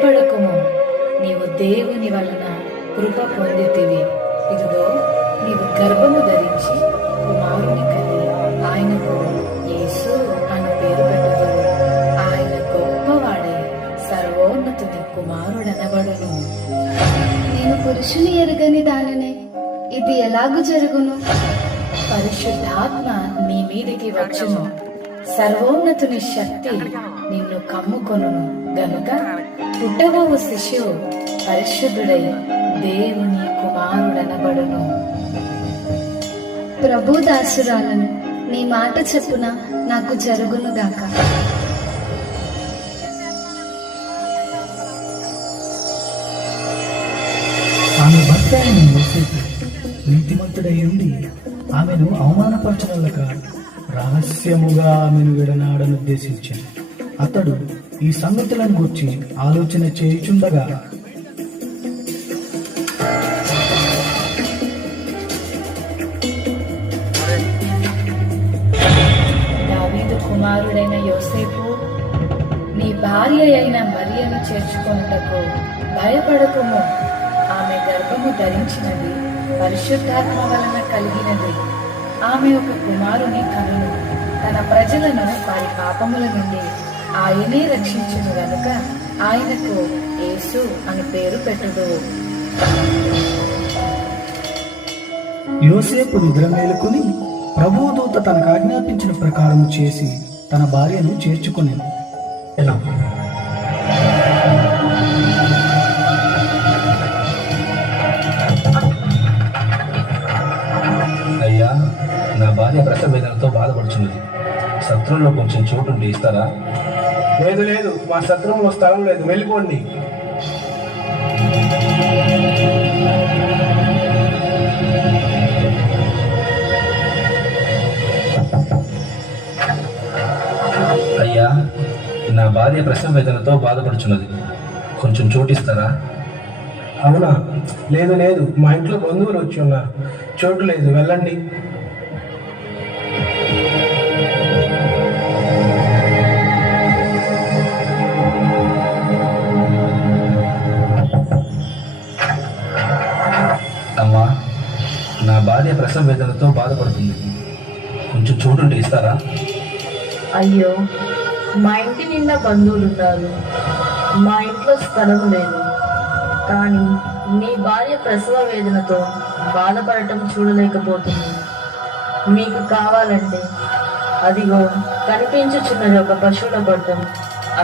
భయపడకుము, నీవు దేవుని వలన కృప పొందితివి. ఇదిగో నీవు గర్భము ధరించి కుమారుని కని ఆయనకు యేసు అని పేరు పెట్టుదువు. ఆయన గొప్పవాడై సర్వోన్నతుని కుమారుడనబడును. నేను పురుషుని ఎరుగని దానినే, ఇది ఎలాగు జరుగును? పరిశుద్ధాత్మ నీ మీదికి వచ్చును, సర్వోన్నతుని శక్తి నిన్ను కమ్ముకొనును గనుక పుట్టబోవు శిశువు పరిశుద్ధుడై దేవుని కుమారుడనబడును. ప్రభు దాసురాలను, నీ మాట చెప్పున నాకు జరుగునుగాక. ఆమె భర్త అయిన యోసేపు నీతిమంతుడై ఉండి ఆమెను అవమానపరచనలక రహస్యముగా ఆమెను విడనాడనుద్దేశించాను. అతడు ఈ సంగతులను గురించి ఆలోచన చేయుచుండగా దావీదు కుమారుడైన యోసేపు, నీ భార్య అయిన మరియను చేర్చుకొనుటకు భయపడకుము. ఆమె గర్భము ధరించినది పరిశుద్ధాత్మ వలన కలిగినది. ఆమె ఒక కుమారుని కనును. తన ప్రజలను వారి పాపముల నుండి ఆయనే రక్షించును గనుక ఆయనకు యేసు అని పేరు పెట్టుదువు. యోసేపు నిద్ర మేలుకుని ప్రభుదూత తనకు ఆజ్ఞాపించిన ప్రకారం చేసి తన భార్యను చేర్చుకునేను. ఎలా? అయ్యా, నా భార్య ప్రసవ వేదనతో బాధపడుచున్నది. సత్రంలో కొంచెం చోటు ఇస్తారా? లేదు లేదు, మా సత్రంలో స్థలం లేదు, వెళ్ళిపోండి. అయ్యా, నా భార్య ప్రసవ వేదనతో బాధపడుచున్నది. కొంచెం చోటిస్తారా? అవునా? లేదు లేదు, మా ఇంట్లో బంధువులు వచ్చి ఉన్నారు, చోటు లేదు, వెళ్ళండి. అమ్మా, నా భార్య ప్రసవ వేదనతో బాధపడుతుంది. కొంచెం చోటుంటే ఇస్తారా? అయ్యో, మా ఇంటి నిండా బంధువులున్నారు, మా ఇంట్లో స్థలం లేదు. కానీ మీ భార్య ప్రసవ వేదనతో బాధపడటం చూడలేకపోతుంది. మీకు కావాలంటే అదిగో కనిపించుచున్నది ఒక పశువుల గొడ్డం,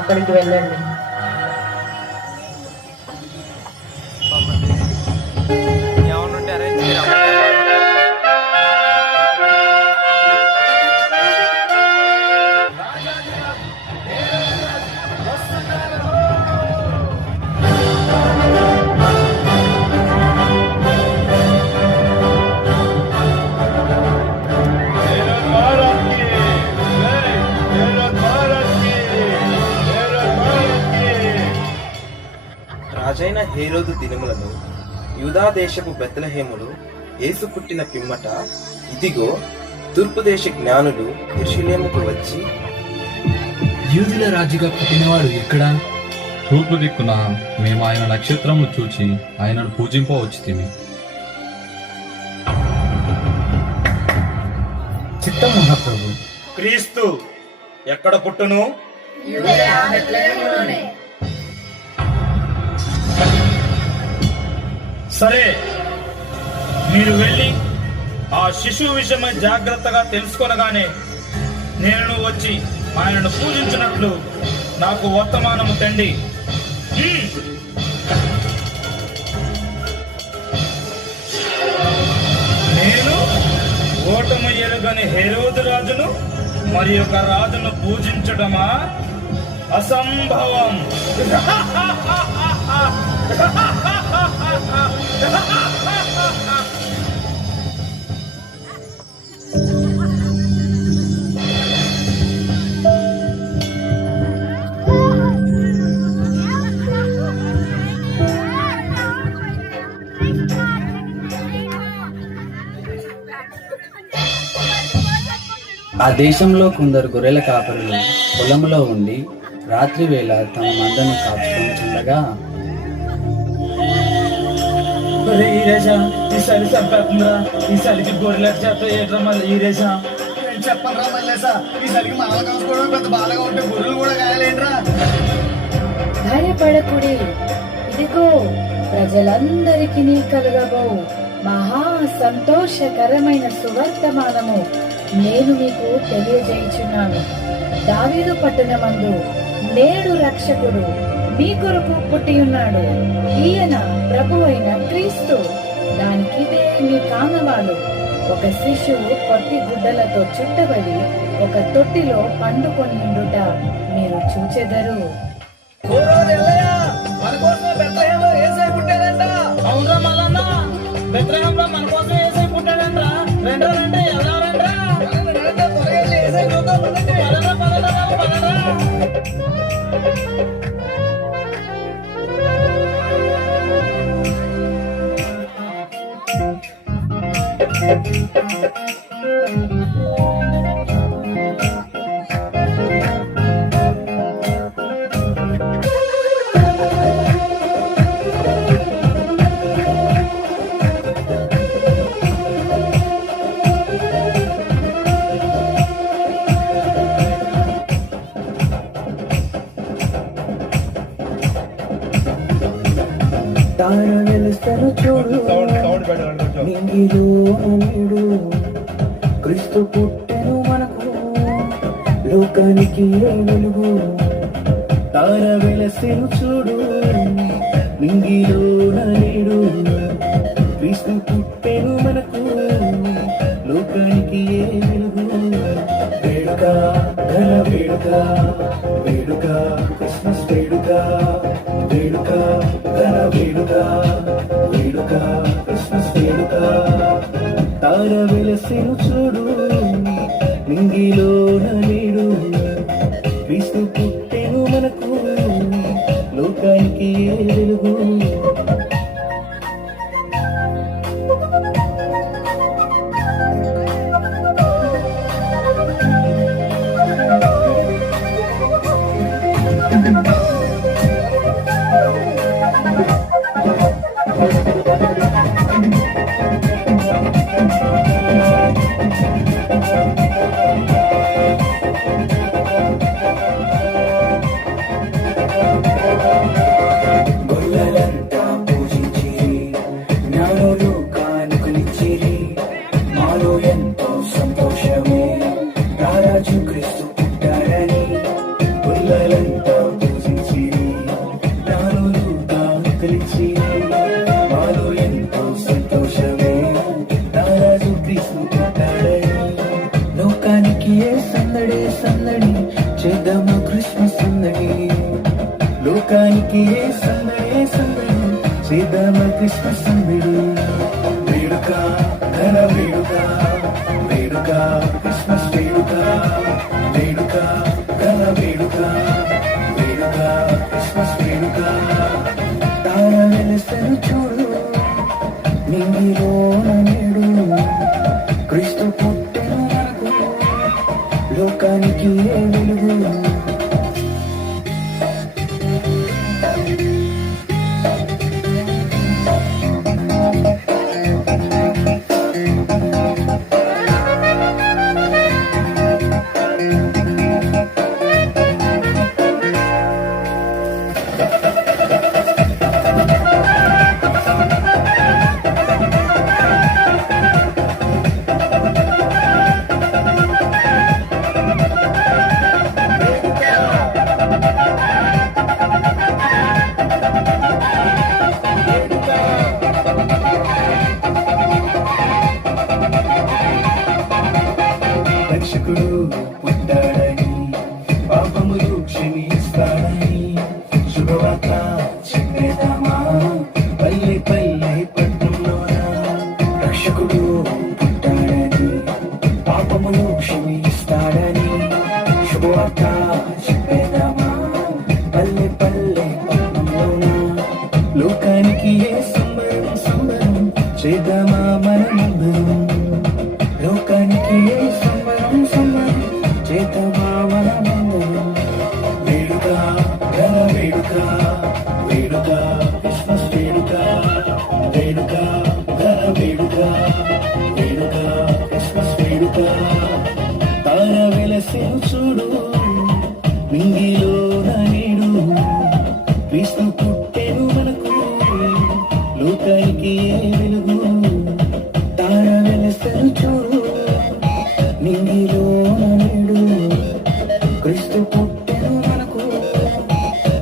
అక్కడికి వెళ్ళండి. రాజైన హేరోదు దినములను యూదా దేశపు బెత్లెహేములో యేసు పుట్టిన పిమ్మట, ఇదిగో తూర్పు దేశ జ్ఞానులు యెరూషలేముకు వచ్చి, యూదుల రాజుగా పుట్టినవాడు ఎక్కడా? తూర్పు దిక్కున మేము ఆయన నక్షత్రమును చూచి ఆయనను పూజింపవచ్చితిమి. చిత్తం మహాప్రభు. క్రీస్తు ఎక్కడ పుట్టును? సరే, మీరు వెళ్ళి ఆ శిశువు విషయమై జాగ్రత్తగా తెలుసుకొనగానే నేను వచ్చి ఆయనను పూజించినట్లు నాకు వర్తమానము తండి. నేను ఓటము ఎరుగని హేరోదు రాజును మరి ఒక రాజును పూజించడమా? అసంభవం. ఆ దేశంలో కొందరు గొర్రెల కాపరులు పొలంలో ఉండి రాత్రి వేళ తమ మందను కాపుతుండగా ఈ చలి చంపేస్తుందిరా, ఈ చలికి గొర్రెలకు చేస్తా ఏట్రా మళ్ళీ ఈరేసా చెప్పరా మల్లేసా, ఈ సరికి మనల్ని కలుసుకోవడం పెద్ద బాధగా ఉంటే గొర్రెలు కూడా కాయలేంట్రా. భయపడకుడి, ఇదిగో ప్రజలందరికీ కలుగబో మహా సంతోషకరమైన సువర్తమానము నేను మీకు తెలియజేయుచున్నాను. దావీదు పట్టణమందు నేడు రక్షకుడు మీ కొరకు పుట్టి ఉన్నాడు. ఈయన ప్రభువైన క్రీస్తు. దానికిదే మీ కానవాలు. ఒక శిశువు కొత్తి గుడ్డలతో చుట్టబడి ఒక తొట్టిలో పండుకొని ఉండుట మీరు చూచెదరు. అవునరా మల్లన్న, బెత్లెహేంలో మన కోసం యేసయ్య పుట్టాడంట్రా. రండ్రా రండి, ఎలా రండ్రా. పదండ్రా, పదండ్రా బాబు, పదండ్రా. తార వెలుస్తను చూడు, నింగిలో నేడు క్రీస్తు పుట్టెను మనకు, లోకానికి వెలుగు. తార వెలసెను చూడు, నింగిలో నేడు క్రీస్తు పుట్టెను మనకు, లోకానికి వెలుగు. వేడుక ఘన వేడుక, వేడుక క్రిస్మస్ వేడుక, వేడుక ఘన వేడుక, వేడుక క్రిస్మస్ వేడుక. తార వెలసెను చూడు, నింగిలో నేడు క్రీస్తు పుట్టెను మనకు, లోకానికి వెలుగు. గొల్లలంతా పూజించిరి, జ్ఞానులు కానుకలిచ్చిరి, మాలో ఎంతో సంతోషమే రారాజు క్రీస్తు పుట్టారని. గొల్లలంతా పూజించిరి, జ్ఞానులు కానుకలిచ్చిరి, మాలో ఎంతో సంతోషమే రారాజు క్రీస్తు పుట్టారని. లోకానికి ఏ సందడి సందడి, చేద్దామా క్రిస్మస్ సందడి. లోకానికి ఏ సందడి సందడి, చేద్దామా క్రిస్మస్ సందడి. వేడుక ఘన వేడుక, వేడుక క్రిస్మస్ వేడుక, వేడుక ఘన వేడుక, వేడుక క్రిస్మస్ వేడుక. తార వెలుస్తను చూడు, నింగిలో నేడు క్రీస్తు పుట్టెను మనకు, లోకానికి వెలుగు. రక్షకుడు పుట్టాడని, పాపములు క్షమిస్తాడని, శుభవార్త చెప్పేదామా పల్లె పల్లె పట్టణంలోన. రక్షకుడు పుట్టాడని, పాపములు క్షమిస్తాడని, శుభవార్త చెప్పేదామా పల్లె పల్లె పట్టణంలోన. లోకానికి ఏ సంబరం సంబరం, చేద్దామా మనమందరం. లోకానికి ఏ సంబరం సంబరం, చేద్దామా మనమందరం. వేడుక పుట్టెను మనకు లోకానికి వెలుగు తార వెలసను చూడు నింగిలో నేడు క్రీస్తు పుట్టెను మనకు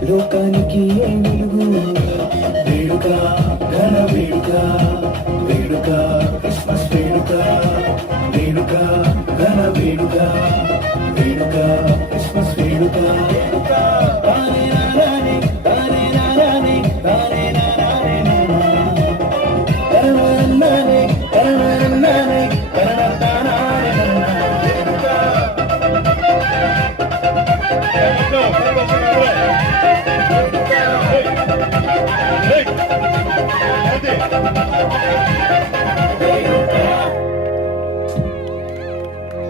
లోకానికి వెలుగు వేడుక ఘన వేడుక వేడుక క్రిస్మస్ వేడుక వేడుక ఘన వేడుక వేడుక క్రిస్మస్ వేడుక తానే నానే తానే నానే తానే నానే తరణానే తరణానే తరణానే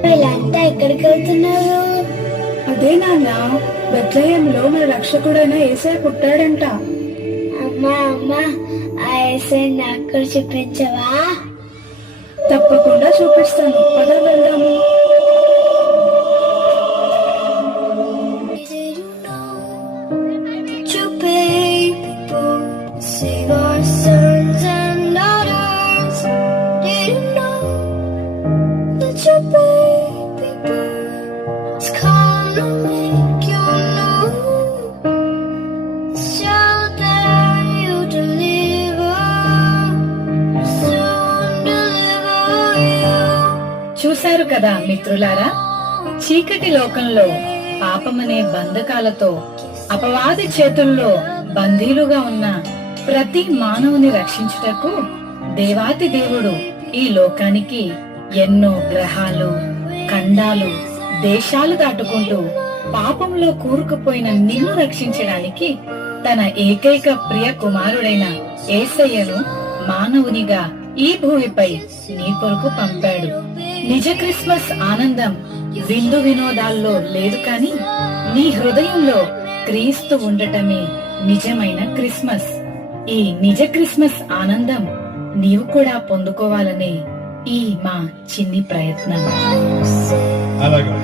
వీళ్ళంతా ఎక్కడికి వెళ్తున్నారు? అదే నాన్న, బెత్లెహేంలో మన రక్షకుడైన యేసయ్య పుట్టాడంట. అమ్మా అమ్మా, ఆ యేసయ్య నాకు కూడా చూపించవా? తప్పకుండా చూపిస్తాను, పద వెళ్దాము. చూశారు కదా మిత్రులారా, చీకటి లోకంలో పాపమనే బంధకాలతో అపవాది చేతుల్లో బందీలుగా ఉన్న ప్రతి మానవుని రక్షించుటకు దేవాతి దేవుడు ఈ లోకానికి ఎన్నో గ్రహాలు, ఖండాలు, దేశాలు దాటుకుంటూ పాపంలో కూరుకుపోయిన నిన్ను రక్షించడానికి తన ఏకైక ప్రియ కుమారుడైన యేసయ్యను మానవునిగా ఈ భూమిపై నీ కొరకు పంపాడు. నిజ క్రిస్మస్ ఆనందం విందు వినోదాల్లో లేదు కాని నీ హృదయంలో క్రీస్తు ఉండటమే నిజమైన క్రిస్మస్. ఈ నిజ క్రిస్మస్ ఆనందం నీవు కూడా పొందుకోవాలనే ఈ మా చిన్ని ప్రయత్నం. అలాగే